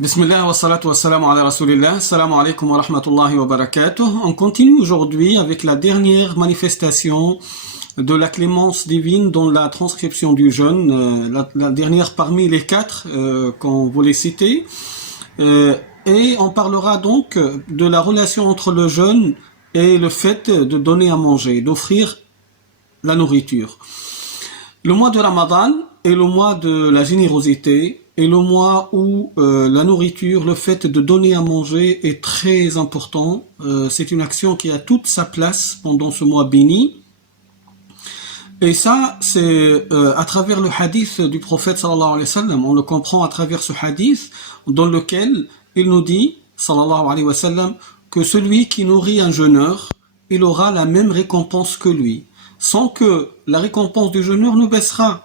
Bismillah wa salatu wa salam ala rasulillah. Salam alaikum wa rahmatullahi wa barakatuh. On continue aujourd'hui avec la dernière manifestation de la clémence divine dans la transcription du jeûne, la dernière parmi les quatre qu'on voulait citer. Et on parlera donc de la relation entre le jeûne et le fait de donner à manger, d'offrir la nourriture. Le mois de Ramadan est le mois de la générosité et le mois où la nourriture, le fait de donner à manger est très important. C'est une action qui a toute sa place pendant ce mois béni. Et ça, c'est à travers le hadith du prophète sallallahu alayhi wa sallam. On le comprend à travers ce hadith dans lequel il nous dit, sallallahu alayhi wa sallam, que celui qui nourrit un jeûneur, il aura la même récompense que lui, sans que la récompense du jeûneur ne baissera.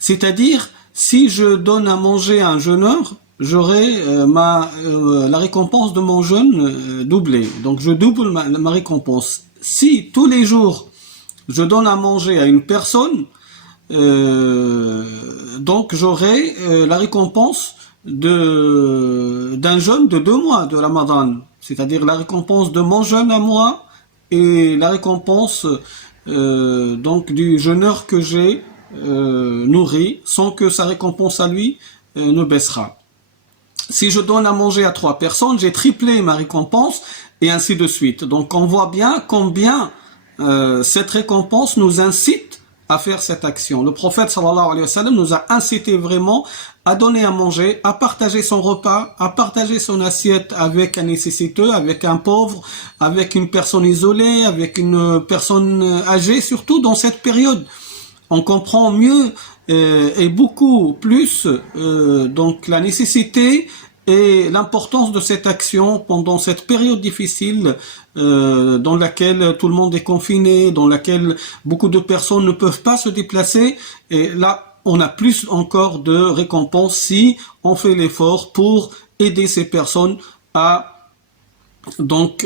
C'est-à-dire, si je donne à manger à un jeûneur, j'aurai la récompense de mon jeûne doublée. Donc je double ma récompense. Si tous les jours je donne à manger à une personne, donc j'aurai la récompense d'un jeûne de 2 mois de Ramadan. C'est-à-dire la récompense de mon jeûne à moi et la récompense donc du jeûneur que j'ai nourri, sans que sa récompense à lui ne baissera. Si je donne à manger à 3 personnes, j'ai triplé ma récompense et ainsi de suite. Donc on voit bien combien cette récompense nous incite à faire cette action. Le prophète sallallahu alayhi wa sallam nous a incité vraiment à donner à manger, à partager son repas, à partager son assiette avec un nécessiteux, avec un pauvre, avec une personne isolée, avec une personne âgée, surtout dans cette période. On comprend mieux et beaucoup plus donc la nécessité et l'importance de cette action pendant cette période difficile dans laquelle tout le monde est confiné, dans laquelle beaucoup de personnes ne peuvent pas se déplacer. Et là, on a plus encore de récompenses si on fait l'effort pour aider ces personnes à donc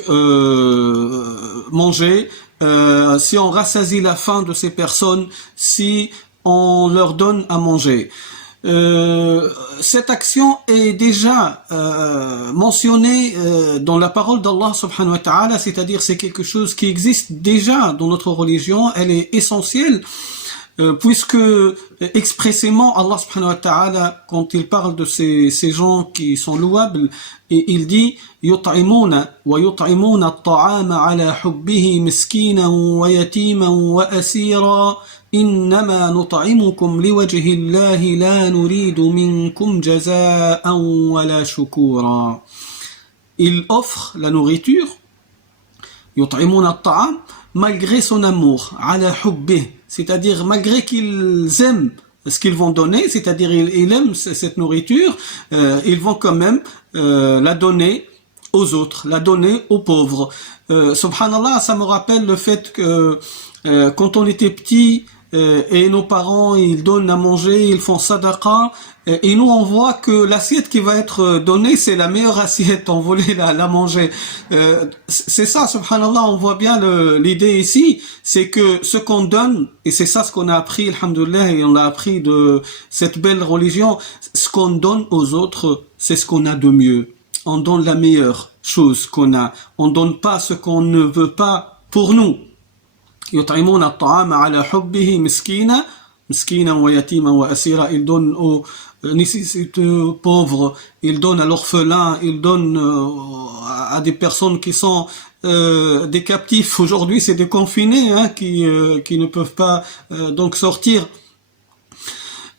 manger. Si on rassasie la faim de ces personnes, si on leur donne à manger. Cette action est déjà mentionnée dans la parole d'Allah subhanahu wa ta'ala, c'est-à-dire c'est quelque chose qui existe déjà dans notre religion, elle est essentielle. Puisque expressément Allah subhanahu wa ta'ala, quand il parle de ces gens qui sont louables, et il dit yut'imuna wa yut'imuna at-ta'ama ala hubbihi miskinan wa yatiman wa asira innama nut'imukum liwajhi Allahi la nuridu minkum jazaa'an wa la shukura. Il offre la nourriture, yut'imuna at-ta'am, malgré son amour, ala hubbihi, c'est-à-dire malgré qu'ils aiment ce qu'ils vont donner, c'est-à-dire ils aiment cette nourriture, ils vont quand même la donner aux autres, la donner aux pauvres. Subhanallah, ça me rappelle le fait que quand on était petit et nos parents ils donnent à manger, ils font sadaqa, et nous on voit que l'assiette qui va être donnée c'est la meilleure assiette, on voulait la manger. C'est ça, subhanallah, on voit bien l'idée ici, c'est que ce qu'on donne, et c'est ça ce qu'on a appris, alhamdoulilah, et on a appris de cette belle religion, ce qu'on donne aux autres, c'est ce qu'on a de mieux. On donne la meilleure chose qu'on a, on donne pas ce qu'on ne veut pas pour nous. يطعمون الطعام على حبه مسكينا ويتيما وأسيرا. Ils donnent aux nécessiteux pauvres, ils donnent à l'orphelin, ils donnent à des personnes qui sont des captifs. Aujourd'hui, c'est des confinés qui ne peuvent pas donc sortir.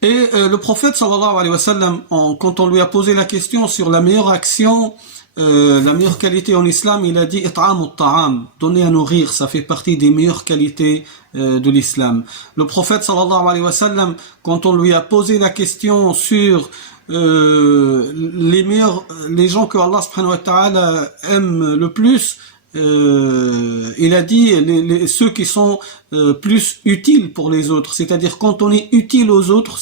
Et le prophète sallallahu alayhi wa sallam, quand on lui a posé la question sur la meilleure action, la meilleure qualité en islam, il a dit it'am at-ta'am, donner à nourrir, ça fait partie des meilleures qualités de l'islam. Le prophète sallallahu alayhi wa sallam, quand on lui a posé la question sur les gens que Allah subhanahu wa ta'ala aime le plus, il a dit ceux qui sont plus utiles pour les autres, c'est-à-dire quand on est utile aux autres,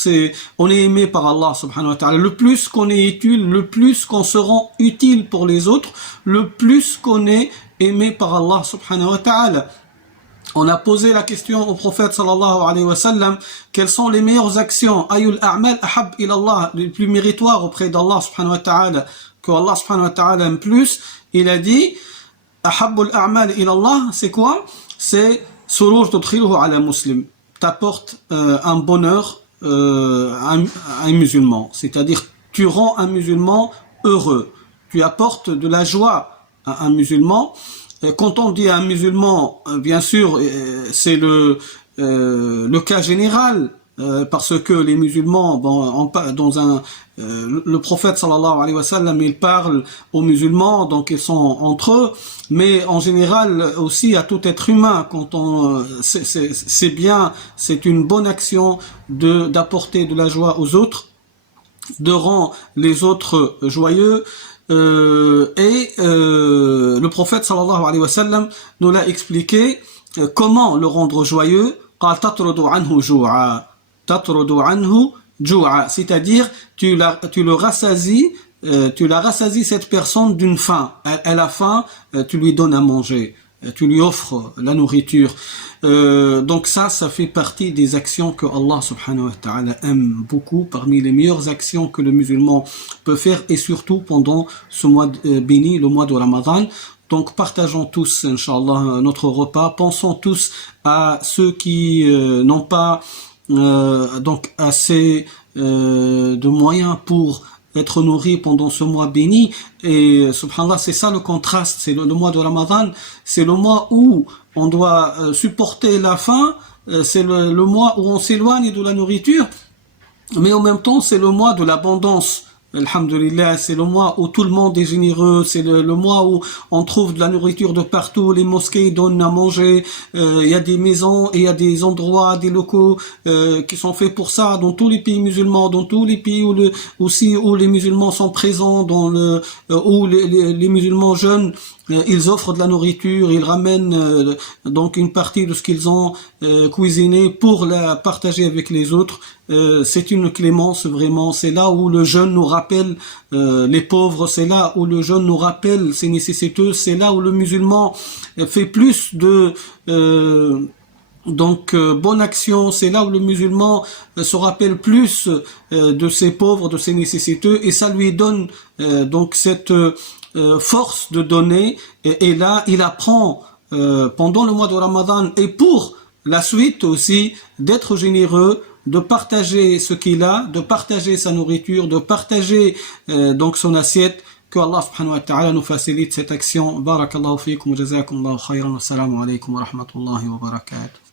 on est aimé par Allah subhanahu wa ta'ala. Le plus qu'on est utile, le plus qu'on se rend utile pour les autres, le plus qu'on est aimé par Allah subhanahu wa ta'ala. On a posé la question au prophète sallallahu alayhi wa sallam, quelles sont les meilleures actions, ayul a'mal ahab ila Allah, les plus méritoires auprès d'Allah subhanahu wa ta'ala, que Allah subhanahu wa ta'ala aime plus. Il a dit, ahabul a'mal ila Allah, c'est quoi? C'est surur tudkhiluhu ala muslim. T'apportes un bonheur à un musulman, c'est-à-dire tu rends un musulman heureux, tu apportes de la joie à un musulman. Quand on dit un musulman, bien sûr, c'est le cas général, parce que les musulmans, bon, le prophète sallallahu alayhi wa sallam, il parle aux musulmans, donc ils sont entre eux, mais en général aussi à tout être humain. Quand c'est bien, c'est une bonne action d'apporter de la joie aux autres, de rendre les autres joyeux. Le prophète sallallahu alayhi wa sallam nous l'a expliqué comment le rendre joyeux. C'est-à-dire tu le rassasies, tu la rassasies cette personne d'une faim. Elle a faim, tu lui donnes à manger, tu lui offres la nourriture. Donc ça fait partie des actions que Allah subhanahu wa ta'ala aime beaucoup, parmi les meilleures actions que le musulman peut faire, et surtout pendant ce mois béni, le mois de Ramadan. Donc partageons tous, Inch'Allah, notre repas, pensons tous à ceux qui n'ont pas donc assez de moyens pour être nourris pendant ce mois béni. Et subhanallah, c'est ça le contraste, c'est le mois de Ramadan, c'est le mois où on doit supporter la faim, c'est le mois où on s'éloigne de la nourriture, mais en même temps c'est le mois de l'abondance. Alhamdulillah, c'est le mois où tout le monde est généreux, c'est le mois où on trouve de la nourriture de partout, les mosquées donnent à manger, il y a des maisons et il y a des endroits, des locaux qui sont faits pour ça, dans tous les pays musulmans, dans tous les pays où les musulmans sont présents, où les musulmans jeunes, ils offrent de la nourriture, ils ramènent donc une partie de ce qu'ils ont cuisiné pour la partager avec les autres. C'est une clémence vraiment, c'est là où le jeûne nous rappelle les pauvres, c'est là où le jeûne nous rappelle ces nécessiteux, c'est là où le musulman fait plus de bonne action, c'est là où le musulman se rappelle plus de ses pauvres, de ses nécessiteux, et ça lui donne donc cette force de donner, et là il apprend pendant le mois de Ramadan et pour la suite aussi d'être généreux, de partager ce qu'il a, de partager sa nourriture, de partager donc son assiette. Que Allah subhanahu wa ta'ala nous facilite cette action. Barakallahu fikum wa jazakumullahu khayran. Assalamu alaykum wa rahmatullahi wa barakatuh.